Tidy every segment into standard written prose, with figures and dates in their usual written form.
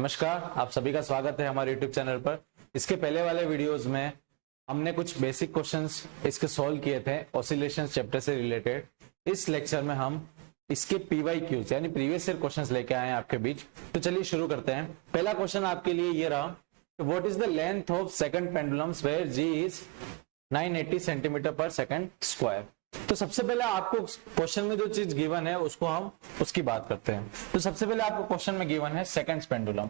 नमस्कार, आप सभी का स्वागत है हमारे YouTube चैनल पर। इसके पहले वाले वीडियोस में हमने कुछ बेसिक क्वेश्चंस इसके सॉल्व किए थे ऑसिलेशन चैप्टर से रिलेटेड। इस लेक्चर में हम इसके PYQs यानी प्रीवियस ईयर क्वेश्चंस लेके आए हैं आपके बीच। तो चलिए शुरू करते हैं। पहला क्वेश्चन आपके लिए ये रहा, what is the length of second pendulums where G is 980 centimetre per second square. तो सबसे पहले आपको क्वेश्चन में जो चीज गिवन है उसको हम उसकी बात करते हैं। तो सबसे पहले आपको क्वेश्चन में गिवन है सेकंड पेंडुलम।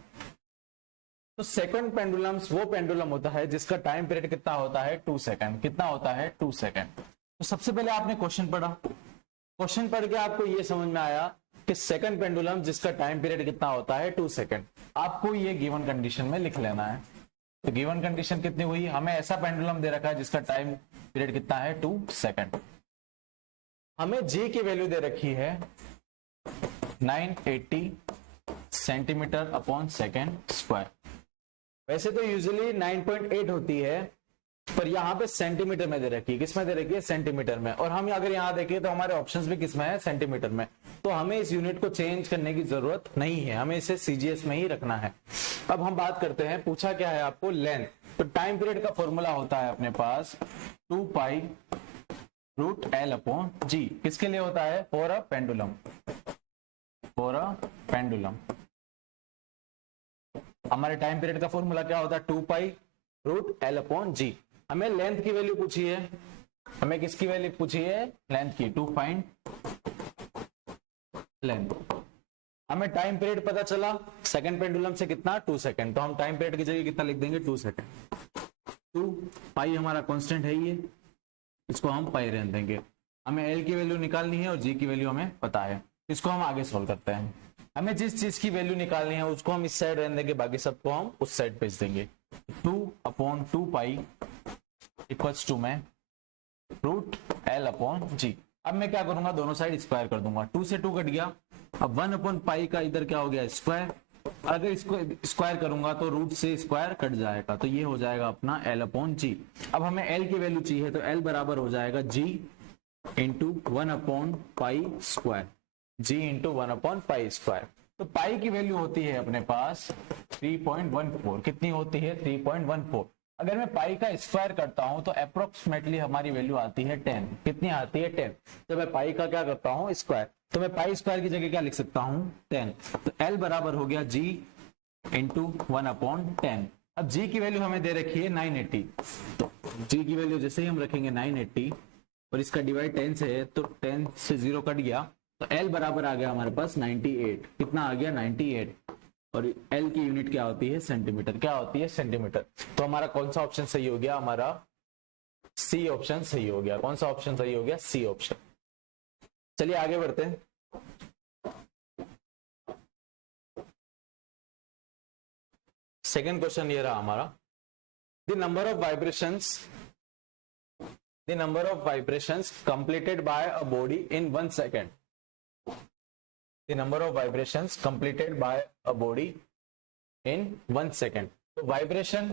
तो सेकंड पेंडुलम्स वो पेंडुलम होता है जिसका टाइम पीरियड कितना होता है 2 सेकंड। कितना होता है 2 सेकंड। तो सबसे पहले आपने क्वेश्चन पढ़ा, क्वेश्चन पढ़ के आपको ये समझ में आया कि सेकंड पेंडुलम जिसका टाइम पीरियड कितना होता है 2 सेकंड। आपको ये गिवन कंडीशन में लिख लेना है। तो गिवन कंडीशन कितनी हुई, हमें ऐसा पेंडुलम दे रखा है जिसका टाइम पीरियड कितना है 2 सेकंड। हमें G की वैल्यू दे रखी है 980 सेंटीमीटर अपॉन सेकेंड स्क्वायर। वैसे तो यूजुअली 9.8 होती है, पर यहां पे सेंटीमीटर में दे रखी है। किसमें दे रखी है? सेंटीमीटर में। और हम अगर यहां देखें तो हमारे ऑप्शंस भी किसमें है? सेंटीमीटर में। तो हमें इस यूनिट को चेंज करने की जरूरत नहीं है, हमें इसे CGS में ही रखना है। अब हम बात करते हैं, पूछा क्या है आपको? लेंथ। तो टाइम पीरियड का फॉर्मूला होता है अपने पास 2 pi root L upon G। किसके लिए होता है? For a pendulum. For a pendulum हमारे टाइम पीरियड का फॉर्मूला क्या होता है? 2 pi root L upon G। हमें लेंथ की वैल्यू पूछी है, हमें किसकी वैल्यू पूछी है? लेंथ की। To find length. हमें टाइम पीरियड पता चला सेकंड पेंडुलम से कितना 2 सेकंड। तो हम टाइम पीरियड की जगह कितना लिख देंगे? 2 सेकंड। 2 पाई हमारा कांस्टेंट है, ये इसको हम पाई रहने देंगे। हमें L की वैल्यू निकालनी है और G की वैल्यू हमें पता है। इसको हम आगे सोल्व करते हैं। हमें जिस चीज की वैल्यू निकालनी है उसको हम इस साइड रहने देंगे, बाकी सबको हम उस साइड भेज देंगे। 2 अपॉन 2 पाई इक्वल्स टू में रूट L अपॉन G। अब मैं क्या करूंगा? दोनों साइड स्क्वायर कर दूंगा। 2 से 2 कट गया। अब 1 अपॉन पाई का इधर क्या हो गया? स्क्वायर। अगर इसको स्क्वायर करूंगा तो रूट से स्क्वायर कट जाएगा, तो ये हो जाएगा अपना L अपॉन G। अब हमें L की वैल्यू चाहिए, तो L बराबर हो जाएगा G into 1 upon pi square. G into 1 upon pi square. तो पाई की वैल्यू होती है अपने पास 3.14। कितनी होती है? 3.14। अगर मैं पाई का स्क्वायर करता हूं तो अप्रोक्सीमेटली हमारी वैल्यू आती है 10। कितनी आती है? 10। तो मैं पाई का क्या करता हूं? स्क्वायर। तो मैं पाई स्क्वायर की जगह क्या लिख सकता हूं? 10। तो L बराबर हो गया G इंटू 1 अपॉन 10। अब G की वैल्यू हमें दे रखी है 980। तो G की वैल्यू जैसे ही हम रखेंगे 980 और इसका डिवाइड 10 से है, तो 10 से 0 कट गया, तो L बराबर आ गया हमारे पास 98। कितना आ गया? 98। और L की यूनिट क्या होती है? सेंटीमीटर। क्या होती है? सेंटीमीटर। तो हमारा कौन सा ऑप्शन सही हो गया? हमारा C ऑप्शन सही हो गया। कौन सा ऑप्शन सही हो गया? C option. चलिए आगे बढ़ते हैं। सेकेंड क्वेश्चन ये रहा हमारा, the number of vibrations completed by a body in 1 second. The number of vibrations completed by a body in 1 second. तो वाइब्रेशन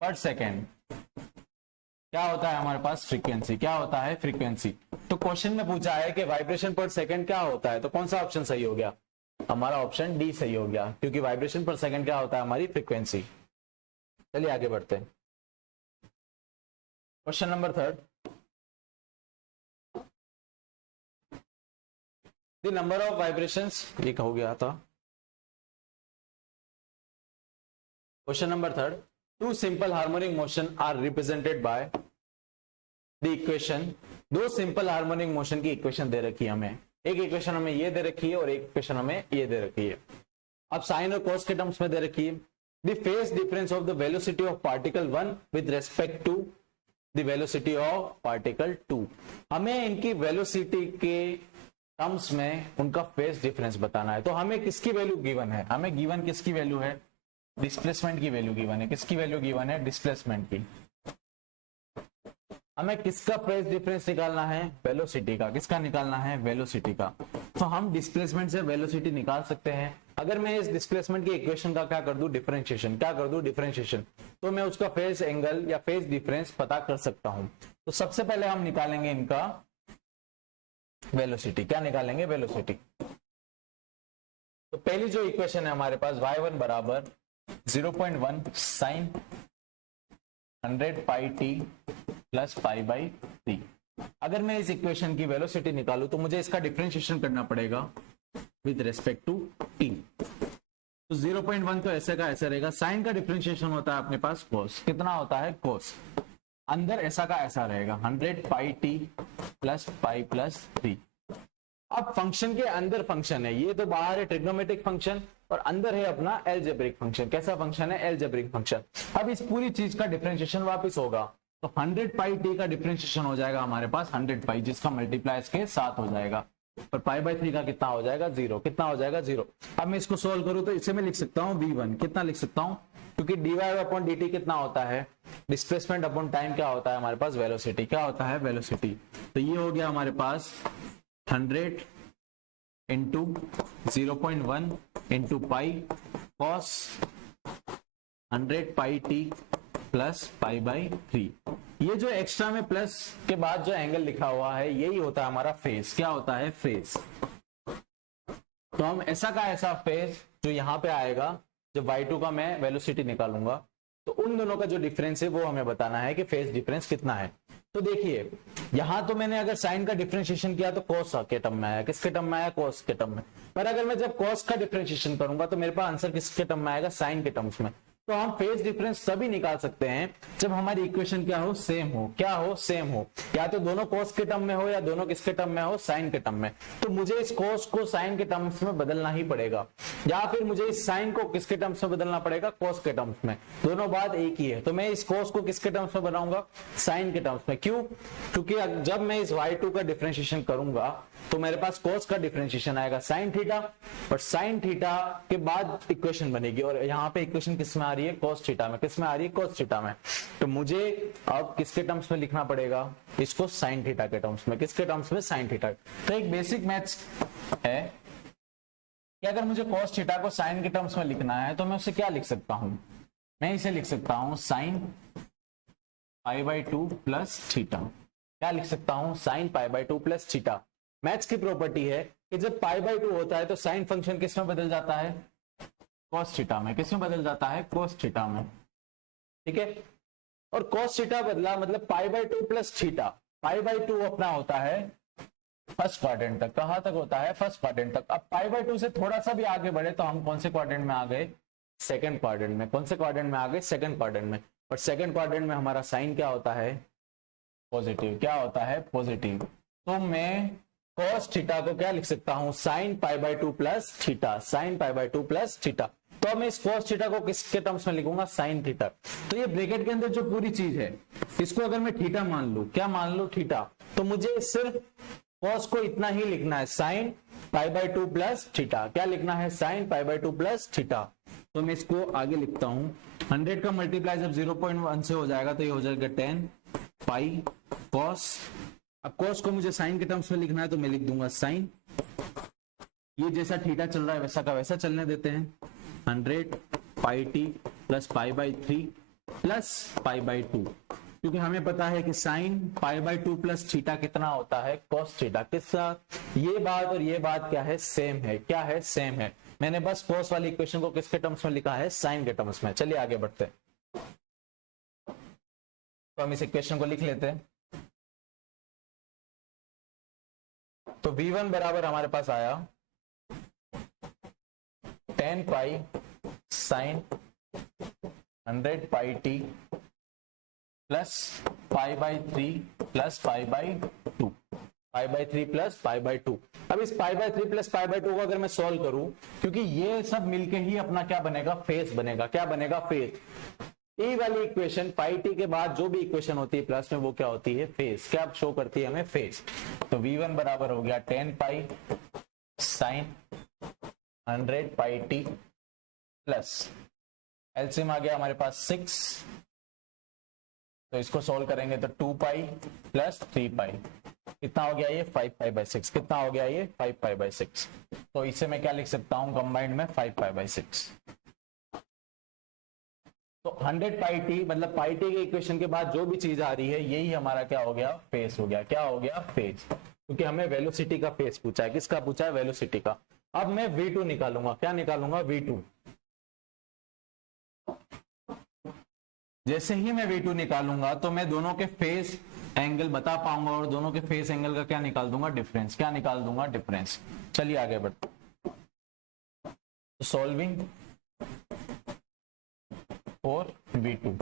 पर सेकेंड क्या होता है हमारे पास? फ्रीक्वेंसी। क्या होता है? फ्रीक्वेंसी। तो क्वेश्चन में पूछा है कि वाइब्रेशन पर सेकेंड क्या होता है, तो कौन सा ऑप्शन सही हो गया? हमारा ऑप्शन डी सही हो गया, क्योंकि वाइब्रेशन पर सेकेंड क्या होता है? हमारी फ्रीक्वेंसी। चलिए आगे बढ़ते हैं। Question number 3, the number of vibrations, ये हो गया था। Question number 3, two simple harmonic motion are represented by the equation. दो सिंपल हार्मोनिक मोशन की इक्वेशन दे रखी है हमें। एक इक्वेशन हमें ये दे रखी है और एक इक्वेशन हमें ये दे रखी है। अब साइन और कॉस के टर्म्स में दे रखी है। The phase difference of the velocity of particle 1 with respect to the velocity of particle 2। हमें इनकी वेलोसिटी के टर्म्स में उनका फेज डिफरेंस बताना है। तो हमें किसकी वैल्यू गिवन है? हमें गिवन किसकी वैल्यू है? डिस्प्लेसमेंट की वैल्यू गिवन है। किसकी वैल्यू गिवन है? डिस्प्लेसमेंट की। हमें किसका फेज डिफरेंस निकालना है? वेलोसिटी का। किसका निकालना है? वेलोसिटी का। तो हम डिस्प्लेसमेंट से वेलोसिटी निकाल सकते हैं। अगर मैं इस डिस्प्लेसमेंट की इक्वेशन का क्या कर दूं? डिफरेंशिएशन। क्या कर दूं? डिफरेंशिएशन। तो मैं उसका फेज एंगल या फेज डिफरेंस पता कर सकता हूं। तो सबसे पहले हम निकालेंगे इनका वेलोसिटी। क्या निकालेंगे? वेलोसिटी। तो पहली जो इक्वेशन है हमारे पास y1 बराबर 0.1 sine 100 pi t plus pi by 3। अगर मैं इस इक्वेशन की वेलोसिटी निकालूं तो मुझे इसका डिफरेंशिएशन करना पड़ेगा विद रेस्पेक्ट टू टी। तो 0.1 तो ऐसे का ऐसा रहेगा, साइन का डिफरेंशिएशन होता है अपने पास कोस, कितना होता है कोस, अंदर ऐसा का ऐसा रहेगा 100 pi t plus pi plus 3। अब फंक्शन के अंदर फंक्शन है, ये तो बाहर है ट्रिग्नोमेट्रिक फंक्शन और अंदर है अपना एलजेब्रिक फंक्शन। कैसा फंक्शन है? Algebraic function. अब इस पूरी चीज का डिफरेंशिएशन वापस होगा तो 100 पाई टी का डिफरेंशिएशन हो जाएगा हमारे पास 100 पाई, जिसका मल्टीप्लाई इसके साथ हो जाएगा, और पाई बाई 3 का कितना हो जाएगा? 0। कितना हो जाएगा? 0। अब मैं इसको सोल्व करूं तो इसे मैं लिख सकता हूं v1, कितना लिख सकता हूं, क्योंकि dy अपॉन dt कितना होता है? डिस्प्लेसमेंट अपॉन टाइम क्या होता है हमारे पास? वेलोसिटी। क्या होता है? वेलोसिटी। तो ये हो गया हमारे पास 100 into 0.1 into pi cos 100 pi t plus pi by 3। ये जो एक्स्ट्रा में प्लस के बाद जो एंगल लिखा हुआ है यही होता है हमारा फेस। क्या होता है? फेस। तो हम ऐसा का ऐसा फेस जो यहां पे आएगा, जब y2 का मैं वेलोसिटी निकालूंगा तो उन दोनों का जो डिफरेंस है वो हमें बताना है कि फेस डिफरेंस कितना है। तो देखिए यहां तो मैंने अगर साइन का डिफरेंशिएशन किया तो कॉस के टर्म में आया। किसके टर्म में आया? कॉस के टर्म में। पर अगर मैं जब कॉस का डिफरेंशिएशन करूंगा तो मेरे पास आंसर किसके टर्म में आएगा? साइन के टर्म्स में। तो हम फेज डिफरेंस तभी निकाल सकते हैं जब हमारी इक्वेशन क्या हो? सेम हो। क्या हो? सेम हो। या तो दोनों कॉस के टर्म में हो या दोनों किसके टर्म में हो? साइन के टर्म में। तो मुझे इस कॉस को साइन के टर्म्स में बदलना ही पड़ेगा, या फिर मुझे इस साइन को किसके टर्म्स में बदलना पड़ेगा? कॉस के टर्म्स में। दोनों बात एक ही है। तो मैं इस कॉस को किसके टर्म्स में बनाऊंगा? साइन के टर्म्स में। क्यों? क्योंकि जब मैं इस y2 का डिफरेंशिएशन करूंगा तो मेरे पास cos का डिफरेंशिएशन आएगा sin थीटा, और sin थीटा के बाद इक्वेशन बनेगी, और यहाँ पे इक्वेशन किस में आ रही है? cos थीटा में। किस में आ रही है? cos थीटा में। तो मुझे अब किसके टर्म्स में लिखना पड़ेगा? इसको sin थीटा के टर्म्स में। किसके टर्म्स में? sin theta. तो एक बेसिक मैथ्स है कि अगर मुझे cos थीटा को sin के टर्म्स में लिखना है तो मैं उसे क्या लिख सकता हूं? मैं इसे लिख सकता हूं sin pi by 2 plus theta. क्या लिख सकता हूं? sin pi by 2 plus theta. Maths की प्रॉपर्टी है कि जब पाई बाई 2 होता है तो साइन फंक्शन किस में बदल जाता है? कॉस थीटा में। किस में बदल जाता है? कॉस थीटा में। ठीक है। और कॉस थीटा बदला मतलब पाई by 2 plus theta. Pi by 2 अपना होता है फर्स्ट क्वाड्रेंट तक। कहां तक होता है? फर्स्ट क्वाड्रेंट तक। अब पाई बाई 2 से थोड़ा सा भी आगे बढ़े तो हम कौन से क्वाड्रेंट में आ गए? सेकंड क्वाड्रेंट में। कौन से क्वाड्रेंट में आ गए? सेकंड क्वाड्रेंट में। और सेकंड क्वाड्रेंट में हमारा साइन क्या होता है? पॉजिटिव। क्या होता है? पॉजिटिव। तो मैं cos थीटा को क्या लिख सकता हूं? sin pi by 2 plus theta. sin pi by 2 plus theta. तो मैं इस cos थीटा को किसके टर्म्स में लिखूंगा? sin theta. तो ये ब्रैकेट के अंदर जो पूरी चीज है इसको अगर मैं थीटा मान लूं, क्या मान लूं? थीटा। तो मुझे सिर्फ cos को इतना ही लिखना है, sin pi by 2 plus theta. क्या लिखना है? sin pi by 2 plus theta. तो मैं इसको आगे लिखता हूं। 100 का मल्टीप्लाई जब 0.1 से हो जाएगा तो ये हो जाएगा 10 पाई cos। अब cos को मुझे साइन के टर्म्स में लिखना है तो मैं लिख दूंगा साइन। ये जैसा थीटा चल रहा है वैसा का वैसा चलने देते हैं। 100 pi t plus pi by 3 plus pi by 2, क्योंकि हमें पता है कि sine pi by 2 plus theta कितना होता है? cos theta. किस साथ? ये बात और ये बात क्या है? सेम है। क्या है? सेम है। मैंने बस cos वाली इक्वेशन को किसके टर्म्स में लिखा है? साइन के टर्म्स में। चलिए आगे बढ़ते हैं। तो हम इस इक्वेशन को लिख लेते हैं। तो v1 बराबर हमारे पास आया 10 pi sine 100 pi t plus pi by 3 plus pi by 2। Pi by 3 plus pi by 2। अब इस पाई बाई 3 प्लस पाई बाई 2 को अगर मैं सॉल्व करूं, क्योंकि ये सब मिलके ही अपना क्या बनेगा? फेस बनेगा। क्या बनेगा? फेस। ए वाली इक्वेशन पाई टी के बाद जो भी इक्वेशन होती है प्लस में वो क्या होती है? फेस। क्या शो करती है हमें? फेस। तो v1 बराबर हो गया 10 pi sine 100 pi t plus LCM आ गया हमारे पास 6, तो इसको सोल्व करेंगे तो 2 पाई प्लस 3 पाई। कितना हो गया ये? 5 पाई बाई 6। कितना हो गया ये? 5 पाई बाई 6। तो इसे मैं क्या लिख सकता हूं कंबाइंड में? 5 पाई बाई 6। तो 100 पाई टी मतलब पाई टी के इक्वेशन के बाद जो भी चीज आ रही है यही हमारा क्या हो गया? फेस हो गया। क्या हो गया? फेस। क्योंकि हमें वेलोसिटी का फेस पूछा है। किसका पूछा है? वेलोसिटी का। अब मैं V2 निकालूंगा, क्या निकालूंगा? V2। जैसे ही मैं V2 निकालूंगा तो मैं दोनों के फेस एंगल बता पाऊंगा और दोनों के फेस एंगल का क्या निकाल दूंगा? डिफरेंस। क्या निकाल दूंगा? डिफरेंस। चलिए आगे बढ़ते। सॉल्विंग फॉर V2,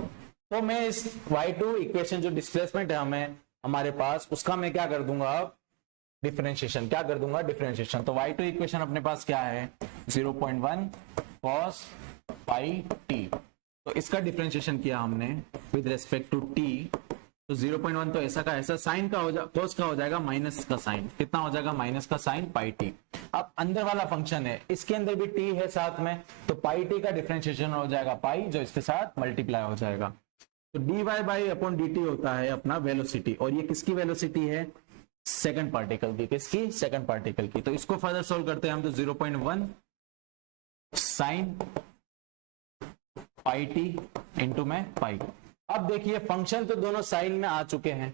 तो मैं इस Y2 इक्वेशन जो डिस्प्लेसमेंट है हमें हमारे पास, उसका मैं क्या कर दूंगा? अब डिफरेंशिएशन। क्या कर दूंगा? डिफरेंशिएशन। तो Y2 इक्वेशन अपने पास क्या है? 0.1 cos पाई t। तो इसका डिफरेंशिएशन किया हमने विद रेस्पेक्ट टू t, तो 0.1 तो ऐसा का ऐसा, साइन का हो जाएगा, cos का हो जाएगा माइनस का साइन। कितना हो जाएगा? माइनस का साइन पाई t। अब अंदर वाला फंक्शन है, इसके अंदर भी t है साथ में, तो पाई t का डिफरेंशिएशन हो जाएगा पाई, जो इसके साथ मल्टीप्लाई हो जाएगा। तो dy बाई अपॉन dt होता है अपना वेलोसिटी, और ये किसकी वेलोसिटी है? सेकंड पार्टिकल की। किसकी? सेकंड पार्टिकल की। तो इसको फर्दर सोल्व करते हैं हम, तो 0.1 साइन पाई टी इंटू में पाई। अब देखिए फंक्शन तो दोनों साइन में आ चुके हैं,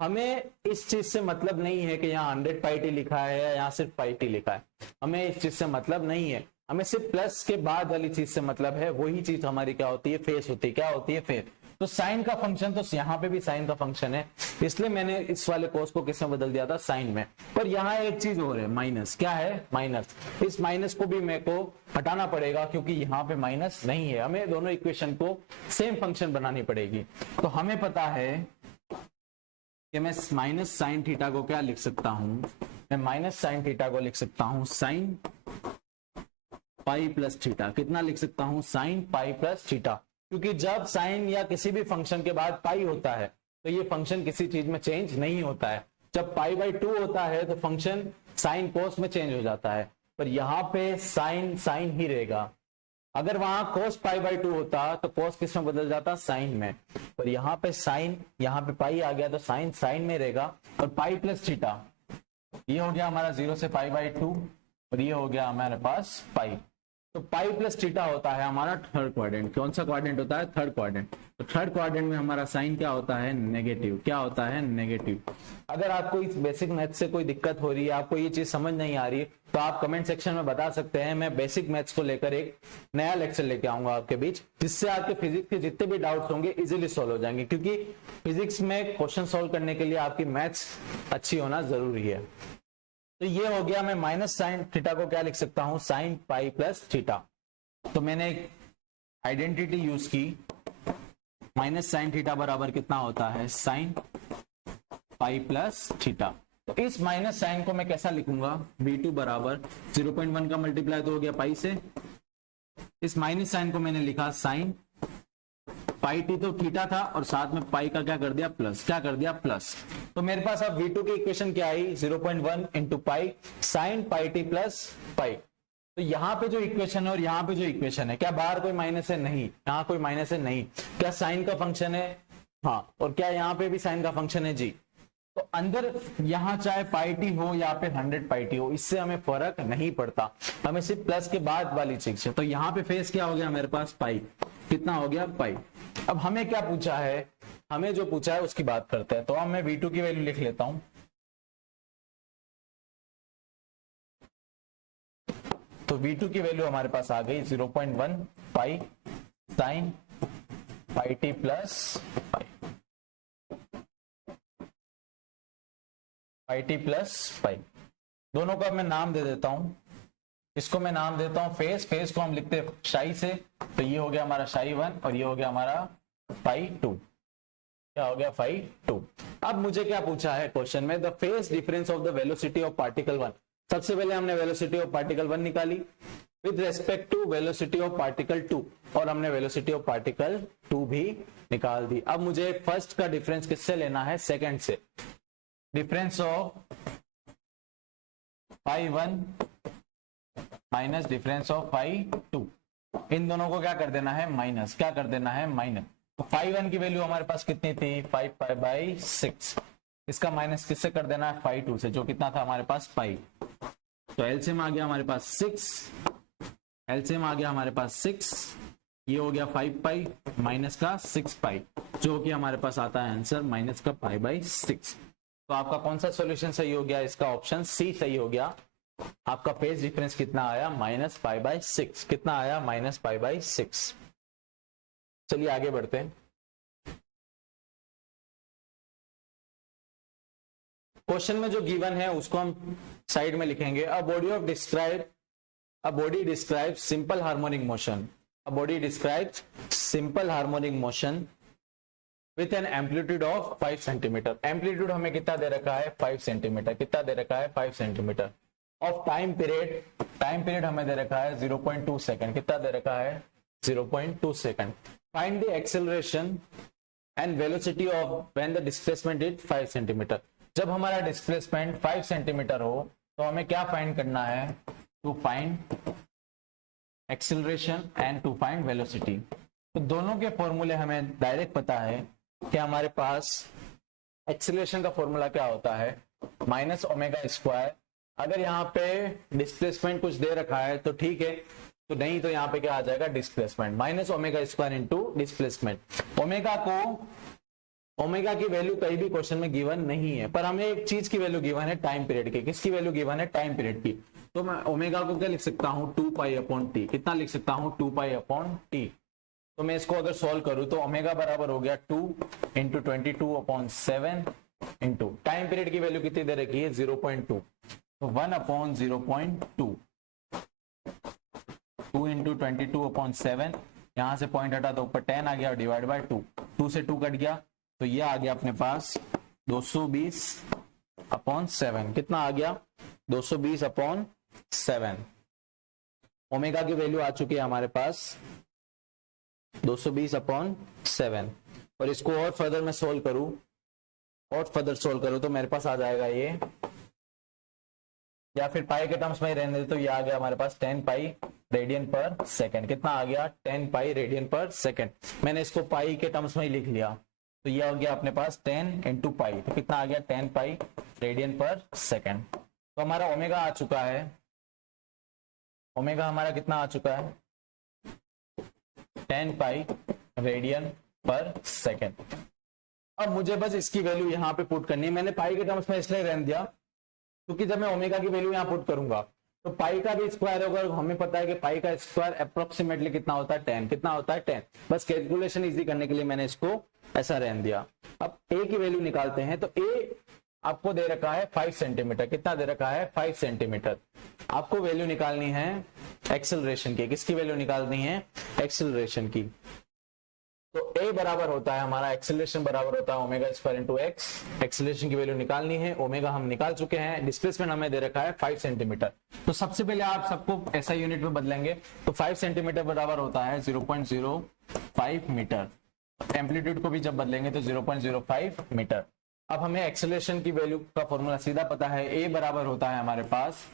हमें इस चीज से मतलब नहीं है कि यहाँ 100 पाई टी लिखा है या यहाँ सिर्फ पाई टी लिखा है, हमें इस चीज से मतलब नहीं है, हमें सिर्फ प्लस के बाद वाली चीज से मतलब है। वही चीज हमारी क्या होती है? फेस होती है। क्या होती है? फेस। तो साइन का फंक्शन, तो यहाँ पे भी साइन का फंक्शन है, इसलिए मैंने इस वाले कोस को किस में बदल दिया था? साइन में। पर यहाँ एक चीज और है, माइनस। क्या है? माइनस। इस माइनस को भी मेरे को हटाना पड़ेगा, क्योंकि यहाँ पे माइनस नहीं है। हमें दोनों इक्वेशन को सेम फंक्शन बनानी पड़ेगी। तो हमें पता है कि मैं माइनस साइन थीटा को क्या लिख सकता हूं? मैं माइनस साइन थीटा को लिख सकता हूं साइन पाई प्लस थीटा। कितना लिख सकता हूं? Sine pi plus theta. क्योंकि जब साइन या किसी भी फंक्शन के बाद पाई होता है तो ये फंक्शन किसी चीज में चेंज नहीं होता है। जब पाई बाई 2 होता है तो फंक्शन साइन कोस में चेंज हो जाता है, पर यहाँ पे साइन साइन ही रहेगा। अगर वहां कोस पाई बाई 2 होता तो कोस किस में बदल जाता? साइन में। पर यहाँ पे साइन, यहाँ पे पाई आ गया तो साइन साइन में रहेगा। और पाई प्लस थीटा, ये हो गया हमारा 0 से पाई बाई 2, और ये हो गया हमारे पास पाई। तो पाई प्लस थीटा होता है हमारा थर्ड क्वाड्रेंट। कौन सा क्वाड्रेंट होता है? Third quadrant. तो थर्ड क्वाड्रेंट में हमारा साइन क्या होता है? नेगेटिव। क्या होता है? नेगेटिव। अगर आपको इस बेसिक मैथ से कोई दिक्कत हो रही है, आपको ये चीज समझ नहीं आ रही है, तो आप कमेंट सेक्शन में बता सकते हैं। मैं बेसिक मैथ्स को लेकर एक नया लेक्चर लेके आऊंगा आपके बीच, जिससे आपके फिजिक्स के जितने भी डाउट्स होंगे इजीली सॉल्व हो जाएंगे। क्योंकि फिजिक्स में क्वेश्चन सॉल्व करने के लिए आपकी मैथ्स अच्छी होना जरूरी है। तो ये हो गया, मैं माइनस साइन थीटा को क्या लिख सकता हूं? Sine pi plus theta. तो मैंने एक आइडेंटिटी यूज की, माइनस साइन थीटा बराबर कितना होता है? Sine pi plus theta. तो इस माइनस साइन को मैं कैसा लिखूंगा? V2 बराबर 0.1 का मल्टीप्लाई तो हो गया पाई से, इस माइनस साइन को मैंने लिखा साइन पाई टी, तो थीटा था और साथ में पाई का क्या कर दिया? प्लस। क्या कर दिया? प्लस। तो मेरे पास अब V2 की इक्वेशन क्या आई? 0.1 into pi sine pi t plus पाई। तो यहाँ पे जो इक्वेशन है और यहाँ पे जो इक्वेशन है, क्या बाहर कोई माइनस है? नहीं। यहाँ कोई माइनस है? नहीं। क्या साइन का फंक्शन है? हाँ। और क्या यहाँ पे भी साइन का फंक्शन है? जी। तो अंदर यहाँ चाहे पाई टी हो या पे 100 पाई टी हो, इससे हमें फर्क नहीं पड़ता, हमें सिर्फ प्लस के बाद वाली चीज है। तो यहाँ पे फेस क्या हो गया मेरे पास? पाई। कितना हो गया? पाई। अब हमें क्या पूछा है? हमें जो पूछा है उसकी बात करते हैं। तो अब मैं V2 की वैल्यू लिख लेता हूं। तो V2 की वैल्यू हमारे पास आ गई 0.1 pi sine pi t plus pi, pi t plus pi. दोनों का मैं नाम दे देता हूं। इसको मैं नाम देता हूं फेस। फेस को हम लिखते हैं शाई से, तो ये हो गया हमारा शाई 1 और ये हो गया हमारा फाई 2। क्या हो गया? फाई 2। अब मुझे क्या पूछा है क्वेश्चन में? The phase difference of the velocity of particle 1। सबसे पहले हमने वेलोसिटी ऑफ पार्टिकल 1 निकाली with respect to velocity of particle 2, और हमने वेलोसिटी ऑफ पार्टिकल 2 भी निकाल दी। अब मुझे फर्स्ट का डिफरेंस किससे लेना है? सेकंड से। Difference of phi 1 minus difference of phi 2, इन दोनों को क्या कर देना है? माइनस। क्या कर देना है? माइनस। तो फाई 1 की वैल्यू हमारे पास कितनी थी? 5 पाई बाई 6। इसका माइनस किससे कर देना है? फाई 2 से, जो कितना था हमारे पास? पाई। तो एलसीएम आ गया हमारे पास 6, एलसीएम आ गया हमारे पास 6, ये हो गया 5 पाई माइनस का 6 पाई, जो कि हमारे पास आता है आंसर माइनस का पाई बाई 6। तो आपका कौन सा सॉल्यूशन सही हो गया? इसका ऑप्शन सी सही हो गया। आपका फेज डिफरेंस कितना आया, -π/6। कितना आया, -π/6। चलिए आगे बढ़ते हैं। क्वेश्चन में जो गिवन है उसको हम साइड में लिखेंगे। A body describes simple harmonic motion. A body describes simple harmonic motion with an amplitude of 5 centimetre. Amplitude हमें कितना दे रखा है, 5 सेंटीमीटर। कितना दे रखा है, 5 सेंटीमीटर। ऑफ टाइम पीरियड हमें दे रखा है 0.2 सेकंड। कितना दे रखा है, 0.2 second. Find the acceleration and velocity of when the displacement is 5 centimetre. जब हमारा डिस्प्लेसमेंट 5 सेंटीमीटर हो तो हमें क्या फाइंड करना है, to find acceleration and to find velocity. तो दोनों के फॉर्मूले हमें डायरेक्ट पता है कि हमारे पास एक्सेलरेशन का फॉर्मूला क्या होता है, -ω²। अगर यहाँ पे डिस्प्लेसमेंट कुछ दे रखा है तो ठीक है, तो नहीं तो यहाँ पे क्या आ जाएगा, डिस्प्लेसमेंट -ω² इंटू डिस्प्लेसमेंट। ओमेगा की वैल्यू कहीं भी क्वेश्चन में गिवन नहीं है, पर हमें एक चीज की वैल्यू गिवन है, टाइम पीरियड की। किसकी वैल्यू गिवन है, टाइम पीरियड की। तो मैं ओमेगा को क्या लिख सकता हूं, 2π/t। कितना लिख सकता हूं, 2π/t। तो मैं इसको अगर सॉल्व करूं तो ओमेगा बराबर हो गया 2 इंटू 22/7 इंटू टाइम पीरियड की वैल्यू कितनी दे रखी है, 0.2। तो 1/0.2, 2 इंटू 22/7। यहां से पॉइंट हटा तो ऊपर 10 आ गया, डिवाइड बाय 2। 2 से 2 कट गया तो ये आ गया अपने पास 220/7। कितना आ गया, 220/7। ओमेगा की वैल्यू आ चुकी है हमारे पास 220/7। और इसको और फर्दर मैं सोल्व करूं, तो मेरे पास आ जाएगा ये, या फिर पाई के टर्म्स में ही रहने दे तो ये आ गया हमारे पास 10 पाई रेडियन पर सेकंड। कितना आ गया, 10 पाई रेडियन पर सेकंड। मैंने इसको पाई के टर्म्स में ही लिख लिया, तो ये हो गया अपने पास 10 इंटू पाई। तो कितना आ गया, 10 पाई रेडियन पर सेकंड। तो हमारा ओमेगा आ चुका है, ओमेगा हमारा कितना आ चुका है, 10 पाई रेडियन पर सेकंड। अब मुझे बस इसकी वैल्यू यहाँ पे पुट करनी है। मैंने पाई के टर्म्स में इसलिए रहने दिया क्योंकि जब मैं ओमेगा की वैल्यू यहाँ पुट करूंगा तो पाई का भी स्क्वायर होगा। हमें पता है कि पाई का स्क्वायर अप्रोक्सीमेटली कितना होता है, 10। कितना होता है, 10। बस कैलकुलेशन इजी करने के लिए मैंने इसको ऐसा रहने दिया। अब ए की वैल्यू निकालते हैं। तो ए आपको दे रखा है 5 सेंटीमीटर। कितना दे रखा है, 5 सेंटीमीटर। आपको वैल्यू निकालनी है एक्सेलरेशन की। किसकी वैल्यू निकालनी है, एक्सेलरेशन की। तो ए बराबर होता है हमारा, एक्सेलरेशन बराबर होता है ω² इंटू एक्स। एक्सेलरेशन की वैल्यू निकालनी है, ओमेगा हम निकाल चुके हैं, डिस्प्लेसमेंट हमें दे रखा है 5 सेंटीमीटर। तो सबसे पहले आप सबको ऐसा यूनिट में बदलेंगे। तो 5 सेंटीमीटर बराबर होता है 0.05 मीटर। एम्पलीट्यूड को भी जब बदलेंगे तो 0.05 मीटर। अब हमें एक्सेलरेशन की वैल्यू का फॉर्मूला सीधा पता है, ए बराबर होता है हमारे पास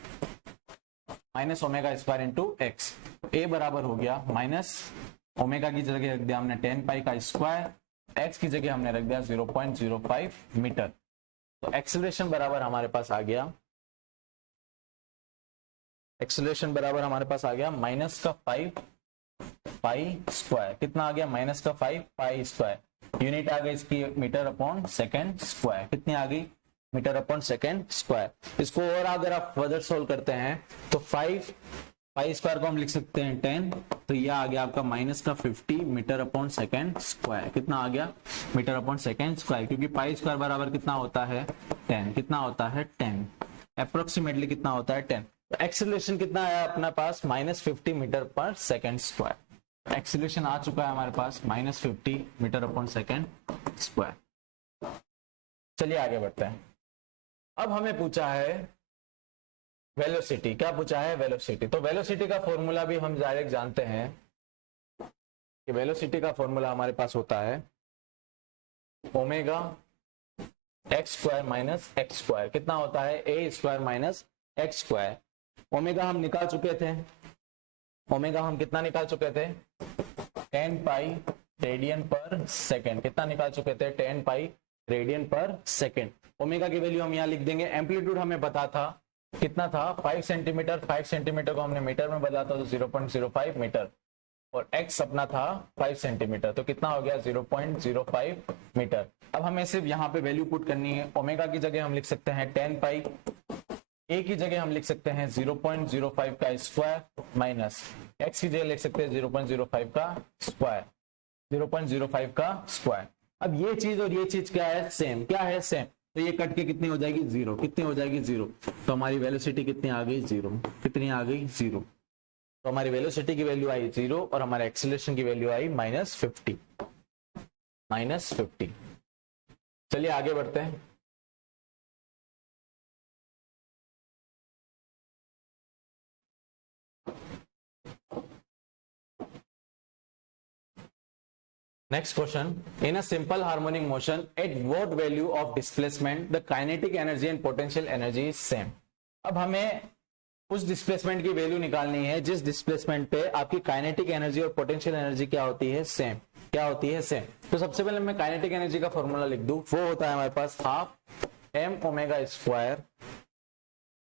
-ω² इंटू एक्स। ए बराबर हो गया माइनस ओमेगा की जगह रख दिया हमने 10 पाई का स्क्वायर, एक्स की जगह हमने रख दिया 0.05 मीटर। तो एक्सेलरेशन बराबर हमारे पास आ गया, एक्सेलरेशन बराबर हमारे पास आ गया -5 पाई स्क्वायर। कितना आ गया, -5 पाई स्क्वायर। यूनिट आ गई इसकी मीटर/सेकंड स्क्वायर। कितनी आ गई, मीटर/सेकंड स्क्वायर। इसको और अगर आप फर्दर सोल्व करते हैं तो 5 पाई स्क्वायर को हम लिख सकते हैं 10। तो यह आ गया आपका -50 मीटर/सेकंड स्क्वायर। कितना आ गया, मीटर/सेकंड स्क्वायर। क्योंकि पाई स्क्वायर बराबर कितना होता है, 10। कितना होता है, 10। अप्रोक्सीमेटली कितना होता है, 10। तो एक्सेलरेशन कितना आया अपना पास, -50 मीटर/सेकंड स्क्वायर। एक्सेलरेशन आ चुका है हमारे पास -50 मीटर/सेकंड स्क्वायर। चलिए आगे बढ़ते हैं। अब हमें पूछा है वेलोसिटी। क्या पूछा है, वेलोसिटी। तो वेलोसिटी का फॉर्मूला भी हम डायरेक्ट जानते हैं कि वेलोसिटी का फॉर्मूला हमारे पास होता है ω² - x²। कितना होता है, a² - x²। ओमेगा हम निकाल चुके थे, ओमेगा हम कितना निकाल चुके थे, 10 पाई रेडियन पर सेकेंड। कितना निकाल चुके थे, 10 पाई रेडियन पर सेकेंड। ओमेगा की वैल्यू हम यहाँ लिख देंगे। एम्पलीट्यूड हमें पता था कितना था, 5 सेंटीमीटर। 5 सेंटीमीटर को हमने मीटर में बदला था तो 0.05 मीटर। और x अपना था 5 सेंटीमीटर। तो कितना हो गया, 0.05 मीटर। अब हमें सिर्फ यहाँ पे वैल्यू पुट करनी है। ओमेगा की जगह हम लिख सकते हैं 10 पाई ए की जगह हम लिख सकते हैं 0.05 का स्क्वायर माइनस एक्स की जगह लिख सकते हैं 0.05 का स्क्वायर, 0.05 का स्क्वायर। अब ये चीज और ये चीज क्या है, सेम। क्या है, सेम। तो ये कट के कितनी हो जाएगी, जीरो। कितनी हो जाएगी, जीरो। तो हमारी वेलोसिटी कितनी आ गई, जीरो। कितनी आ गई, जीरो। तो हमारी वेलोसिटी की वैल्यू आई जीरो और हमारे एक्सीलरेशन की वैल्यू आई -50। -50। चलिए आगे बढ़ते हैं। Next question. In a simple harmonic motion, at what value of displacement the kinetic energy and potential energy is same? अब हमें उस डिस्प्लेसमेंट की वैल्यू निकालनी है जिस डिस्प्लेसमेंट पे आपकी काइनेटिक एनर्जी और पोटेंशियल एनर्जी क्या होती है, सेम। क्या होती है, सेम। तो सबसे पहले मैं काइनेटिक एनर्जी का फॉर्मूला लिख दूं। वो होता है हमारे पास half m omega square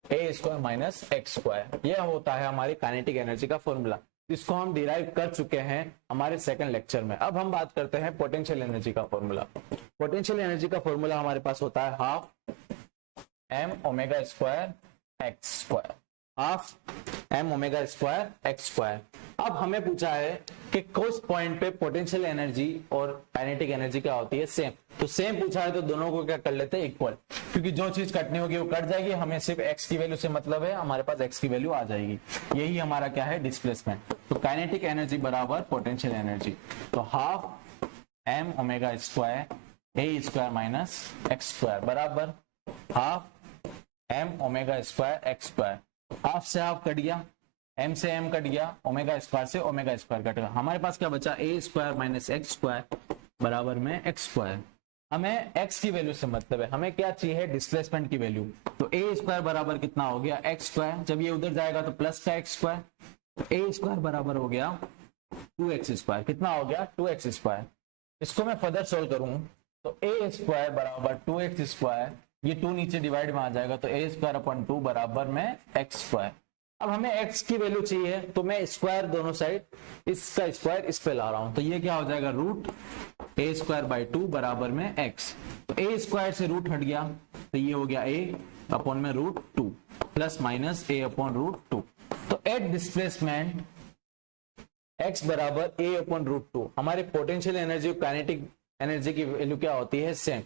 a square minus x square. यह होता है हमारी काइनेटिक एनर्जी का फॉर्मूला, इसको हम डिराइव कर चुके हैं हमारे सेकंड लेक्चर में। अब हम बात करते हैं पोटेंशियल एनर्जी का फॉर्मूला। पोटेंशियल एनर्जी का फॉर्मूला हमारे पास होता है half m omega square x square, half m omega square x square. अब हमें पूछा है कि किस पॉइंट पे पोटेंशियल एनर्जी और काइनेटिक एनर्जी क्या होती है, सेम। तो सेम पूछा है तो दोनों को क्या कर लेते हैं, इक्वल, क्योंकि जो चीज कटनी होगी वो कट जाएगी। हमें सिर्फ एक्स की वैल्यू से मतलब है, हमारे पास एक्स की वैल्यू आ जाएगी। यही हमारा क्या है, डिस्प्लेसमेंट। तो काइनेटिक एनर्जी बराबर पोटेंशियल एनर्जी। तो half m omega square a square minus x square बराबर half m omega square x square. Half से हाफ कट गया, एम से एम कट गया, ओमेगा स्क्वायर से ओमेगा स्क्वायर कट गया। हमारे पास क्या बचा, a square minus x square बराबर में एक्स स्क्वायर। हमें एक्स की वैल्यू से मतलब है, हमें क्या चाहिए, डिस्प्लेसमेंट की वैल्यू। तो ए स्क्वायर बराबर कितना हो गया, एक्स स्क्वायर। जब ये उधर जाएगा तो प्लस का एक्स स्क्वायर, तो ए स्क्वायर बराबर हो गया 2x स्क्वायर। कितना हो गया, 2x स्क्वायर। इसको मैं फर्दर सोल्व करूं तो ए स्क्वायर बराबर 2x स्क्वायर, ये 2 नीचे डिवाइड में आ जाएगा तो ए स्क्वायर अपॉन 2 बराबर में एक्स स्क्वायर। अब हमें x की वैल्यू चाहिए तो मैं स्क्वायर दोनों साइड, इसका स्क्वायर इस पे ला रहा हूं, तो ये क्या हो जाएगा, रूट ए स्क्वायर बाई 2 बराबर में x। तो ए स्क्वायर से रूट हट गया तो ये हो गया a अपॉन में root 2 plus minus a upon root 2। तो एट डिस्प्लेसमेंट x बराबर a अपॉन रूट 2, हमारे पोटेंशियल एनर्जी और काइनेटिक एनर्जी की वैल्यू क्या होती है, सेम।